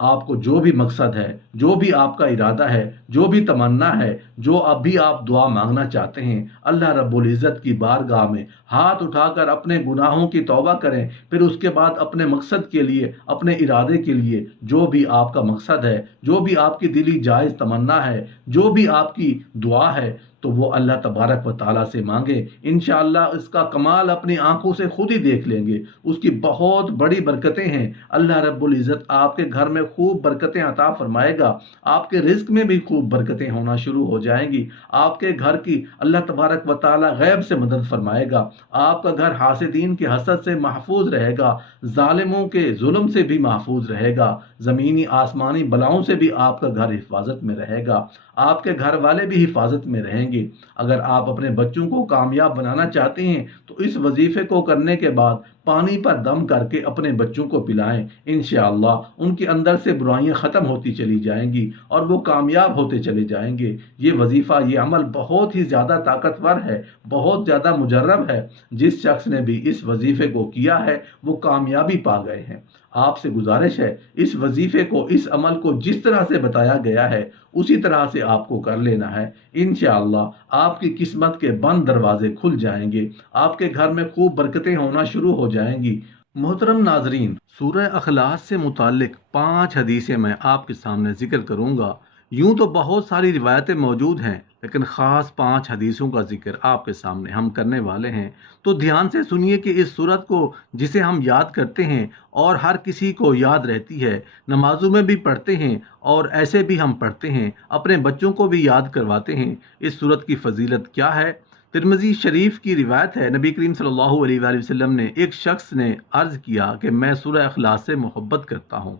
آپ کو جو بھی مقصد ہے، جو بھی آپ کا ارادہ ہے، جو بھی تمنا ہے، جو اب بھی آپ دعا مانگنا چاہتے ہیں، اللہ رب العزت کی بارگاہ میں ہاتھ اٹھا کر اپنے گناہوں کی توبہ کریں، پھر اس کے بعد اپنے مقصد کے لیے، اپنے ارادے کے لیے، جو بھی آپ کا مقصد ہے، جو بھی آپ کی دلی جائز تمنا ہے، جو بھی آپ کی دعا ہے، تو وہ اللہ تبارک و تعالیٰ سے مانگے، انشاءاللہ اس کا کمال اپنی آنکھوں سے خود ہی دیکھ لیں گے۔ اس کی بہت بڑی برکتیں ہیں، اللہ رب العزت آپ کے گھر میں خوب برکتیں عطا فرمائے گا، آپ کے رزق میں بھی خوب برکتیں ہونا شروع ہو جائیں گی، آپ کے گھر کی اللہ تبارک و تعالیٰ غیب سے مدد فرمائے گا، آپ کا گھر حاسدین کے حسد سے محفوظ رہے گا، ظالموں کے ظلم سے بھی محفوظ رہے گا، زمینی آسمانی بلاؤں سے بھی آپ کا گھر حفاظت میں رہے گا، آپ کے گھر والے بھی حفاظت میں رہیں گے۔ اگر آپ اپنے بچوں کو کامیاب بنانا چاہتے ہیں تو اس وظیفے کو کرنے کے بعد پانی پر دم کر کے اپنے بچوں کو پلائیں، انشاءاللہ ان کے اندر سے برائیاں ختم ہوتی چلی جائیں گی اور وہ کامیاب ہوتے چلے جائیں گے۔ یہ وظیفہ، یہ عمل بہت ہی زیادہ طاقتور ہے، بہت زیادہ مجرب ہے، جس شخص نے بھی اس وظیفے کو کیا ہے وہ کامیابی پا گئے ہیں۔ آپ سے گزارش ہے، اس وظیفے کو، اس عمل کو جس طرح سے بتایا گیا ہے اسی طرح سے آپ کو کر لینا ہے، انشاءاللہ آپ کی قسمت کے بند دروازے کھل جائیں گے، آپ کے گھر میں خوب برکتیں ہونا شروع ہو جائیں گی۔ محترم ناظرین، سورہ اخلاص سے متعلق 5 حدیثیں میں آپ کے سامنے ذکر کروں گا۔ یوں تو بہت ساری روایتیں موجود ہیں، لیکن خاص 5 حدیثوں کا ذکر آپ کے سامنے ہم کرنے والے ہیں، تو دھیان سے سنیے کہ اس سورت کو جسے ہم یاد کرتے ہیں اور ہر کسی کو یاد رہتی ہے، نمازوں میں بھی پڑھتے ہیں اور ایسے بھی ہم پڑھتے ہیں، اپنے بچوں کو بھی یاد کرواتے ہیں۔ اس سورت کی فضیلت کیا ہے؟ ترمذی شریف کی روایت ہے، نبی کریم صلی اللہ علیہ وآلہ وسلم نے، ایک شخص نے عرض کیا کہ میں سورہ اخلاص سے محبت کرتا ہوں،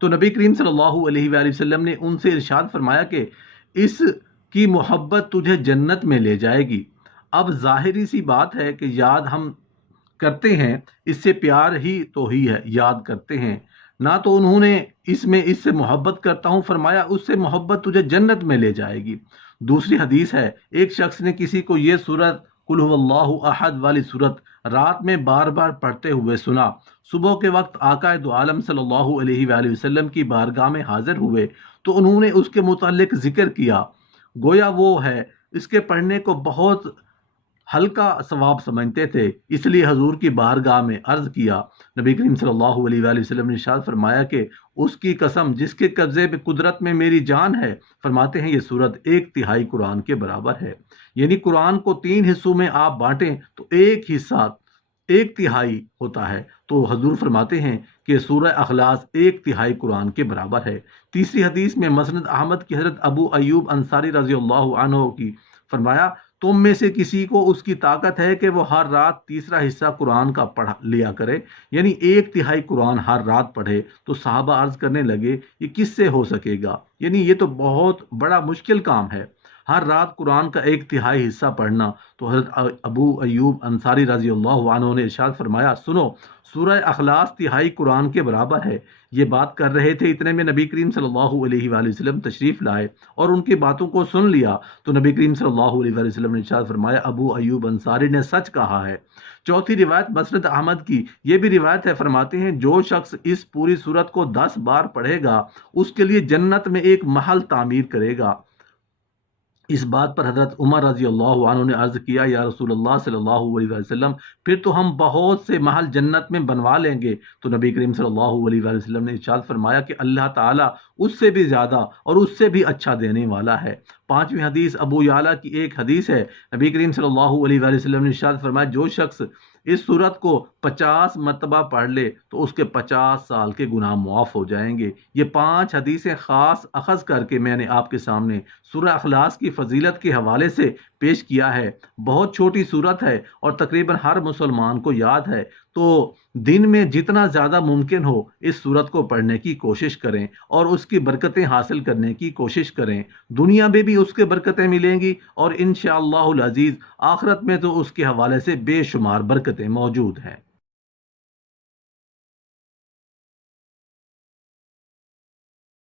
تو نبی کریم صلی اللہ علیہ وآلہ وسلم نے ان سے ارشاد فرمایا کہ اس کی محبت تجھے جنت میں لے جائے گی۔ اب ظاہری سی بات ہے کہ یاد ہم کرتے ہیں، اس سے پیار ہی ہے، یاد کرتے ہیں نہ، تو انہوں نے اس سے محبت کرتا ہوں فرمایا، اس سے محبت تجھے جنت میں لے جائے گی۔ دوسری حدیث ہے، ایک شخص نے کسی کو یہ سورت قل هو اللہ احد والی سورت رات میں بار بار پڑھتے ہوئے سنا، صبح کے وقت آقا دو عالم صلی اللہ علیہ وآلہ وسلم کی بارگاہ میں حاضر ہوئے تو انہوں نے اس کے متعلق ذکر کیا، گویا وہ ہے اس کے پڑھنے کو بہت ہلکا ثواب سمجھتے تھے، اس لیے حضور کی بارگاہ میں عرض کیا۔ نبی کریم صلی اللہ علیہ وآلہ وسلم نے ارشاد فرمایا کہ اس کی قسم جس کے قبضے میں قدرت میں میری جان ہے، فرماتے ہیں یہ سورت 1/3 قرآن کے برابر ہے، یعنی قرآن کو 3 حصوں میں آپ بانٹیں تو ایک حصہ 1/3 ہوتا ہے، تو حضور فرماتے ہیں کہ سورہ اخلاص 1/3 قرآن کے برابر ہے۔ تیسری حدیث میں مسند احمد کی حضرت ابو ایوب انصاری رضی اللہ عنہ کی فرمایا، تم میں سے کسی کو اس کی طاقت ہے کہ وہ ہر رات تیسرا حصہ قرآن کا پڑھ لیا کرے، یعنی 1/3 قرآن ہر رات پڑھے، تو صحابہ عرض کرنے لگے یہ کس سے ہو سکے گا، یعنی یہ تو بہت بڑا مشکل کام ہے، ہر رات قرآن کا 1/3 حصہ پڑھنا۔ تو حضرت ابو ایوب انصاری رضی اللہ عنہ نے ارشاد فرمایا، سنو، سورہ اخلاص 1/3 قرآن کے برابر ہے۔ یہ بات کر رہے تھے، اتنے میں نبی کریم صلی اللہ علیہ وآلہ وسلم تشریف لائے اور ان کی باتوں کو سن لیا، تو نبی کریم صلی اللہ علیہ وآلہ وسلم نے ارشاد فرمایا، ابو ایوب انصاری نے سچ کہا ہے۔ چوتھی روایت مسند احمد کی، یہ بھی روایت ہے، فرماتے ہیں جو شخص اس پوری سورت کو 10 بار پڑھے گا اس کے لیے جنت میں ایک محل تعمیر کرے گا۔ اس بات پر حضرت عمر رضی اللہ عنہ نے عرض کیا، یا رسول اللہ صلی اللہ علیہ وسلم، پھر تو ہم بہت سے محل جنت میں بنوا لیں گے، تو نبی کریم صلی اللہ علیہ وسلم نے ارشاد فرمایا کہ اللہ تعالیٰ اس سے بھی زیادہ اور اس سے بھی اچھا دینے والا ہے۔ 5ویں حدیث ابو یعلا کی ایک حدیث ہے، نبی کریم صلی اللہ علیہ وسلم نے ارشاد فرمایا، جو شخص اس سورت کو 50 مرتبہ پڑھ لے تو اس کے 50 سال کے گناہ معاف ہو جائیں گے۔ یہ 5 حدیثیں خاص اخذ کر کے میں نے آپ کے سامنے سورہ اخلاص کی فضیلت کے حوالے سے پیش کیا ہے۔ بہت چھوٹی سورت ہے اور تقریباً ہر مسلمان کو یاد ہے، تو دن میں جتنا زیادہ ممکن ہو اس سورت کو پڑھنے کی کوشش کریں اور اس کی برکتیں حاصل کرنے کی کوشش کریں، دنیا میں بھی اس کے برکتیں ملیں گی اور انشاءاللہ العزیز آخرت میں تو اس کے حوالے سے بے شمار برکتیں موجود ہیں۔